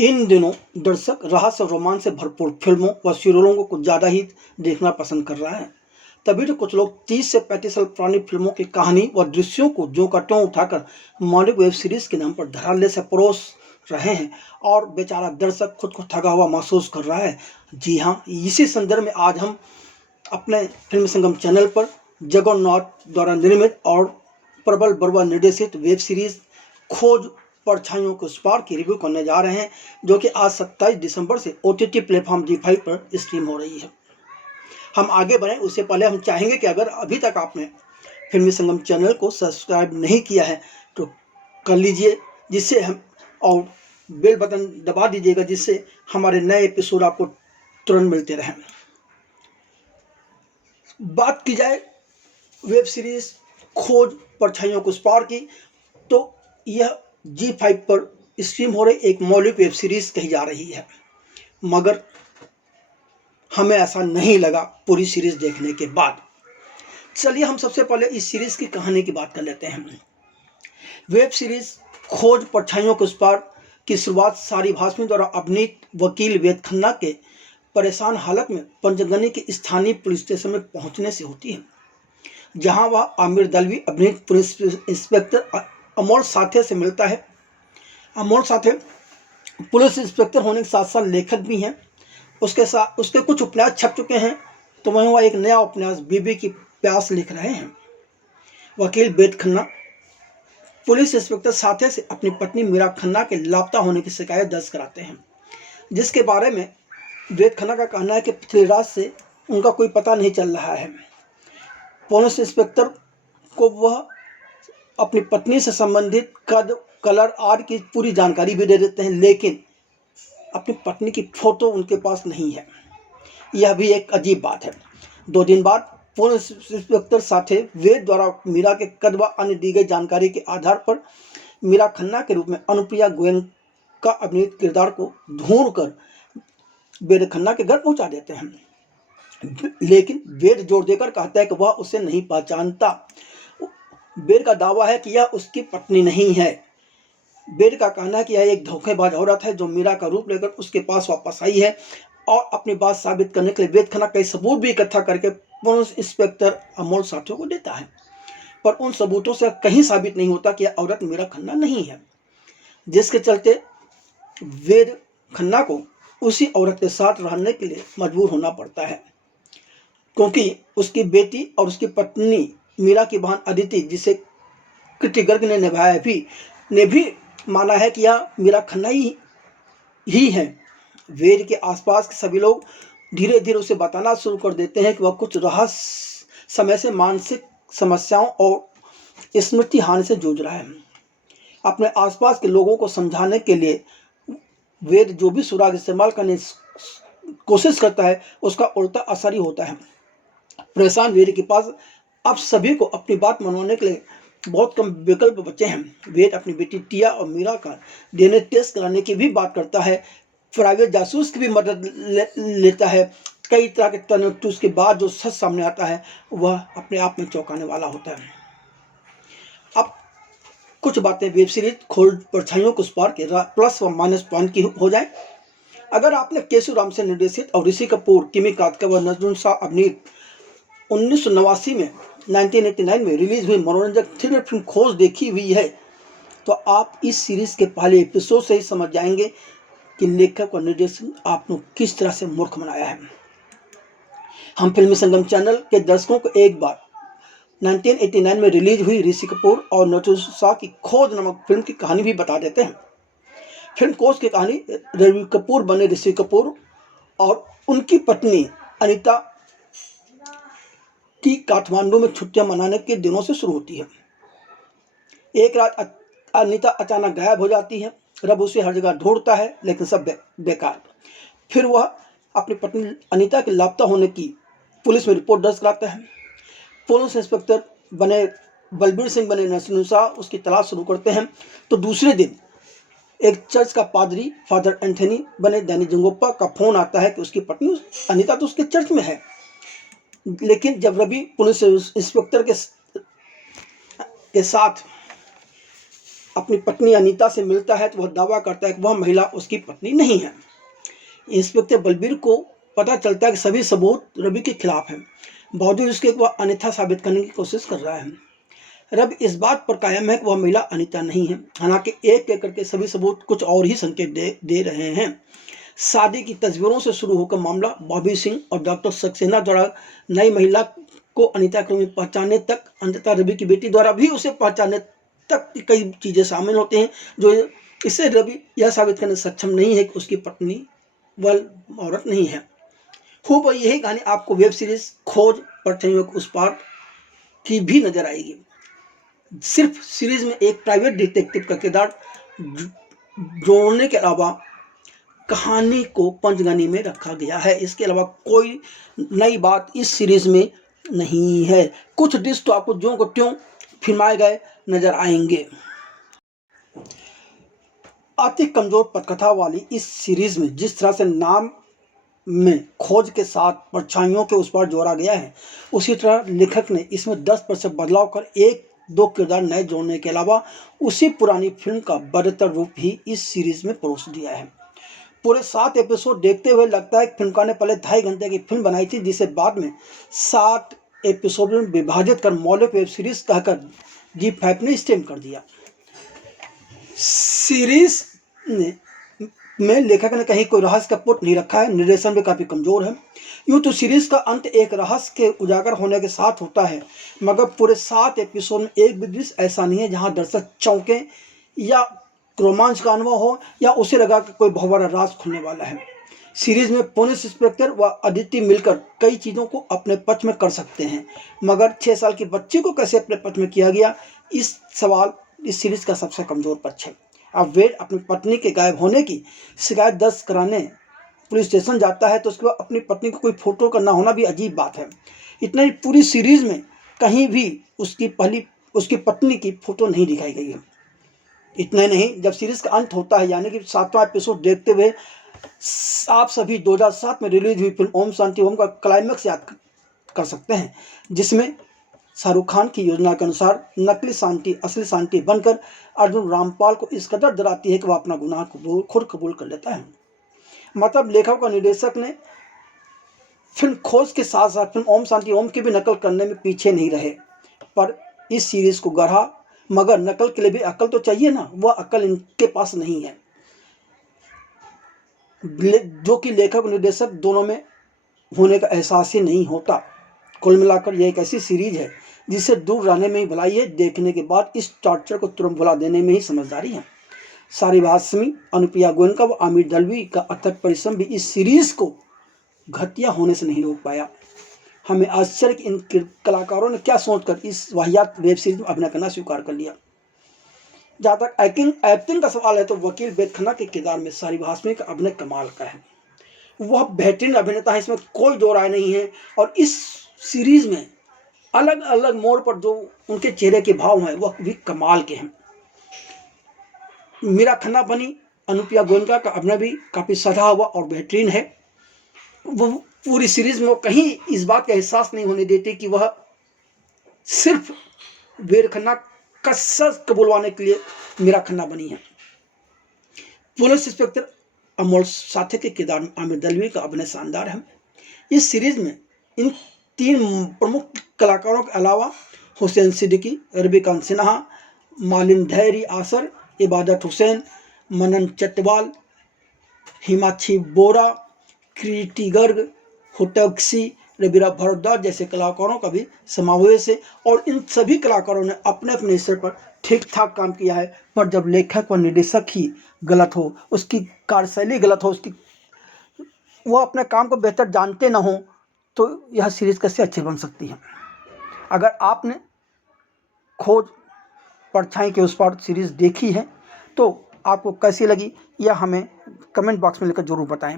इन दिनों दर्शक रहस्य और रोमांच से भरपूर फिल्मों व सीरियलों को कुछ ज़्यादा ही देखना पसंद कर रहा है। तभी तो कुछ लोग 30 से 35 साल पुरानी फिल्मों की कहानी व दृश्यों को ज्यों का त्यों उठाकर मॉडर्न वेब सीरीज के नाम पर धड़ल्ले से परोस रहे हैं और बेचारा दर्शक खुद को ठगा हुआ महसूस कर रहा है। जी हाँ, इसी संदर्भ में आज हम अपने फिल्म संगम चैनल पर जगन्नाथ द्वारा निर्मित और प्रबल बरुआ निर्देशित वेब सीरीज खोज परछाइयों के उस पार की रिव्यू करने जा रहे हैं, जो कि आज 27 दिसंबर से OTT प्लेटफॉर्म ZEE5 पर स्ट्रीम हो रही है। हम आगे बढ़ें उससे पहले हम चाहेंगे कि अगर अभी तक आपने फिल्मी संगम चैनल को सब्सक्राइब नहीं किया है तो कर लीजिए, जिससे हम और बेल बटन दबा दीजिएगा, जिससे हमारे नए एपिसोड आपको तुरंत मिलते रहें। बात की जाए वेब सीरीज खोज परछाइयों के उस पार की, तो यह ZEE5 पर स्ट्रीम हो रही एक मौलिक वेब सीरीज कही जा रही है, मगर हमें ऐसा नहीं लगा पूरी सीरीज देखने के बाद। चलिए हम सबसे पहले इस सीरीज की कहानी की बात कर लेते हैं। वेब सीरीज खोज परछाइयों के उस पार की शुरुआत सारी भासमी द्वारा अभिनीत वकील वेद खन्ना के परेशान हालत में पंचगनी के स्थानीय पुलिस स्टेशन में पहुंचने से होती है, जहां वह आमिर दलवी अभिनीत पुलिस इंस्पेक्टर अमोल साथे से मिलता है। अमोल साथे पुलिस इंस्पेक्टर होने के साथ साथ लेखक भी हैं। उसके कुछ उपन्यास छप चुके हैं, तो वहीं वह एक नया उपन्यास बीबी की प्यास लिख रहे हैं। वकील वेद खन्ना पुलिस इंस्पेक्टर साथे से अपनी पत्नी मीरा खन्ना के लापता होने की शिकायत दर्ज कराते हैं, जिसके बारे में वेद खन्ना का कहना है कि पिछली रात से उनका कोई पता नहीं चल रहा है। पुलिस इंस्पेक्टर को वह अपनी पत्नी से संबंधित कद, कलर आदि की पूरी जानकारी भी दे देते हैं, लेकिन अपनी पत्नी की फोटो उनके पास नहीं है। यह भी एक अजीब बात है। 2 दिन बाद पुलिस इंस्पेक्टर साथे वेद द्वारा मीरा के कद व अन्य दी गई जानकारी के आधार पर मीरा खन्ना के रूप में अनुप्रिया गोयनका अभिनीत किरदार को ढूंढकर वेद खन्ना के घर पहुंचा देते हैं, लेकिन वेद जोर देकर कहता है कि वह उसे नहीं पहचानता। वेद का दावा है कि यह उसकी पत्नी नहीं है। वेद का कहना है कि यह एक धोखेबाज औरत है जो मीरा का रूप लेकर उसके पास वापस आई है, और अपनी बात साबित करने के लिए वेद खन्ना कई सबूत भी इकट्ठा करके पुलिस इंस्पेक्टर अमोल साथियों को देता है, पर उन सबूतों से कहीं साबित नहीं होता कि यह औरत मीरा खन्ना नहीं है, जिसके चलते वेद खन्ना को उसी औरत के साथ रहने के लिए मजबूर होना पड़ता है, क्योंकि उसकी बेटी और उसकी पत्नी मीरा की बहन अदिति, जिसे कृति गर्ग ने निभाया ने भी माना है कि यह मीरा खन्ना ही है। वेद के आसपास के सभी लोग धीरे धीरे उसे बताना शुरू कर देते हैं कि वह कुछ रहस्य समय से मानसिक समस्याओं और स्मृति हानि से जूझ रहा है। अपने आसपास के लोगों को समझाने के लिए वेद जो भी सुराग इस्तेमाल करने की कोशिश करता है, उसका उल्टा असर ही होता है। परेशान वेद के पास अब सभी को अपनी बात मनवाने के लिए बहुत कम विकल्प बचे हैं। वेद अपनी बेटी टिया और मीरा का DNA टेस्ट कराने की भी बात करता है, प्राइवेट जासूस की भी मदद लेता है। कई तरह के तनतुस के बाद जो सच सामने आता है वह अपने आप में चौंकाने वाला होता है। अब कुछ बातें वेब सीरीज खोज परछाइयों के उस पार के प्लस व माइनस पॉइंट की हो जाए। अगर आपने केशव राम से निर्देशित और ऋषि कपूर, किमी कादकर व नजरुल शाह अभिनीत 1989 में 1989 में रिलीज हुई मनोरंजक थ्रिलर फिल्म खोज देखी हुई है, तो आप इस सीरीज के पहले एपिसोड से ही समझ जाएंगे कि लेखक और निर्देशक आपको किस तरह से मूर्ख बनाया है। हम फिल्मी संगम चैनल के दर्शकों को एक बार 1989 में रिलीज हुई ऋषि कपूर और नजरुल शाह की खोज नामक फिल्म की कहानी भी बता देते हैं। फिल्म खोज की कहानी रवि कपूर बने ऋषि कपूर और उनकी पत्नी अनीता की काठमांडू में छुट्टियां मनाने के दिनों से शुरू होती है। एक रात अनीता अचानक गायब हो जाती है। रब उसे हर जगह ढूंढता है, लेकिन सब बेकार। फिर वह अपनी पत्नी अनीता के लापता होने की पुलिस में रिपोर्ट दर्ज कराता है। पुलिस इंस्पेक्टर बने बलबीर सिंह बने नरसिंह शाह उसकी तलाश शुरू करते हैं। तो दूसरे दिन एक चर्च का पादरी फादर एंथनी बने दैनी जंगोप्पा का फोन आता है कि उसकी पत्नी अनीता तो उसके चर्च में है। लेकिन जब रवि पुलिस इंस्पेक्टर के साथ अपनी पत्नी अनीता से मिलता है तो वह दावा करता है कि वह महिला उसकी पत्नी नहीं है। इंस्पेक्टर बलबीर को पता चलता है कि सभी सबूत रवि के खिलाफ हैं, बावजूद इसके वह अनिता साबित करने की कोशिश कर रहा है। रवि इस बात पर कायम है कि वह महिला अनीता नहीं है। हालांकि एक एक करके सभी सबूत कुछ और ही संकेत दे रहे हैं। शादी की तस्वीरों से शुरू होकर मामला बॉबी सिंह और डॉक्टर सक्सेना द्वारा नई महिला को अनीता के रूप में पहचानने तक, अंततः रवि की बेटी द्वारा भी उसे पहचानने तक कई चीज़ें शामिल होते हैं, जो इससे रवि यह साबित करने में सक्षम नहीं है कि उसकी पत्नी वह औरत नहीं है। खूब यही कहानी आपको वेब सीरीज खोज परछाइयों के उस पार की भी नजर आएगी। सिर्फ सीरीज में एक प्राइवेट डिटेक्टिव का किरदार जोड़ने के अलावा कहानी को पंचगनी में रखा गया है। इसके अलावा कोई नई बात इस सीरीज में नहीं है। कुछ दृश्य तो आपको ज्यों को त्यों फिल्माए गए नजर आएंगे। अति कमजोर पटकथा वाली इस सीरीज में जिस तरह से नाम में खोज के साथ परछाइयों के उस पार जोड़ा गया है, उसी तरह लेखक ने इसमें 10% बदलाव कर एक दो किरदार नए जोड़ने के अलावा उसी पुरानी फिल्म का बदतर रूप ही इस सीरीज में परोस दिया है। पूरे 7 एपिसोड देखते हुए लगता है कि फिल्मकार ने पहले 2.5 घंटे की फिल्म बनाई थी, जिसे बाद में 7 एपिसोड में विभाजित कर मौलिक वेब सीरीज कहकर G5 ने स्टेम कर दिया। सीरीज में लेखक ने कहीं कोई रहस्य का पुट नहीं रखा है। निर्देशन भी काफ़ी कमज़ोर है। यूँ तो सीरीज का अंत एक रहस्य के उजागर होने के साथ होता है, मगर पूरे 7 एपिसोड में एक भी दृश्य ऐसा नहीं है जहां दर्शक चौंके या रोमांच का अनुभव हो या उसे लगा कि कोई बहुत बड़ा राज खुलने वाला है। सीरीज में पुलिस इंस्पेक्टर व अदिति मिलकर कई चीज़ों को अपने पक्ष में कर सकते हैं, मगर 6 साल की बच्ची को कैसे अपने पक्ष में किया गया, इस सवाल इस सीरीज का सबसे कमज़ोर पक्ष है। अब वेड अपनी पत्नी के गायब होने की शिकायत दर्ज कराने पुलिस स्टेशन जाता है तो उसके बाद अपनी पत्नी को कोई फोटो का ना होना भी अजीब बात है। इतना ही पूरी सीरीज में कहीं भी उसकी पत्नी की फोटो नहीं दिखाई गई है। इतना ही नहीं, जब सीरीज का अंत होता है यानी कि 7वां एपिसोड देखते हुए आप सभी 2007 में रिलीज हुई फिल्म ओम शांति ओम का क्लाइमैक्स याद कर सकते हैं, जिसमें शाहरुख खान की योजना के अनुसार नकली शांति असली शांति बनकर अर्जुन रामपाल को इस कदर डराती है कि वह अपना गुनाह खुद कबूल कर लेता है। मतलब लेखक और निर्देशक ने फिल्म खोज के साथ साथ फिल्म ओम शांति ओम की भी नकल करने में पीछे नहीं रहे, पर इस सीरीज को गढ़ा, मगर नकल के लिए भी अकल तो चाहिए ना, वह अकल इनके पास नहीं है, जो कि लेखक और निर्देशक दोनों में होने का एहसास ही नहीं होता। कुल मिलाकर यह एक ऐसी सीरीज है जिसे दूर रहने में ही भलाई है, देखने के बाद इस टॉर्चर को तुरंत भुला देने में ही समझदारी है। सारी हाशमी, अनुप्रिया गोयनका व आमिर दलवी का अथक परिश्रम भी इस सीरीज को घटिया होने से नहीं रोक पाया। हमें आश्चर्य कि इन कलाकारों ने क्या सोचकर इस वाहियात वेब सीरीज में अभिनय करना स्वीकार कर लिया। जहाँ तक एक्टिंग का सवाल है तो वकील वेद खन्ना के किरदार में सारी हाशमी का अभिनय कमाल का है। वह बेहतरीन अभिनेता है, इसमें कोई दो राय नहीं है। और इस सीरीज में अलग अलग मोड़ पर जो उनके चेहरे के भाव हैं वह भी कमाल के हैं। मीरा खन्ना बनी अनुप्रिया गोयनका का अभिनय भी काफ़ी सधा हुआ और बेहतरीन है। वह पूरी सीरीज में वो कहीं इस बात का एहसास नहीं होने देते कि वह सिर्फ वीर खन्ना का सच कबूलवाने के लिए मीरा खन्ना बनी है। पुलिस इंस्पेक्टर अमोल साथे के किरदार में आमिर दलवी का अभिनय शानदार है। इस सीरीज में इन 3 प्रमुख कलाकारों के अलावा हुसैन सिद्दीकी, रविकांत सिन्हा, मालिन धैर्य आसर, इबादत हुसैन, मनन चटवाल, हिमाक्षी बोरा, कृति गर्ग, हुटक्सी, रविरा भरद्वाज जैसे कलाकारों का भी समावेश है। और इन सभी कलाकारों ने अपने अपने स्तर पर ठीक ठाक काम किया है, पर जब लेखक व निर्देशक ही गलत हो, उसकी कार्यशैली गलत हो, वो अपने काम को बेहतर जानते ना हो, तो यह सीरीज कैसे अच्छी बन सकती है। अगर आपने खोज परछाई के उस पार सीरीज देखी है तो आपको कैसी लगी यह हमें कमेंट बॉक्स में लिखकर जरूर बताएं।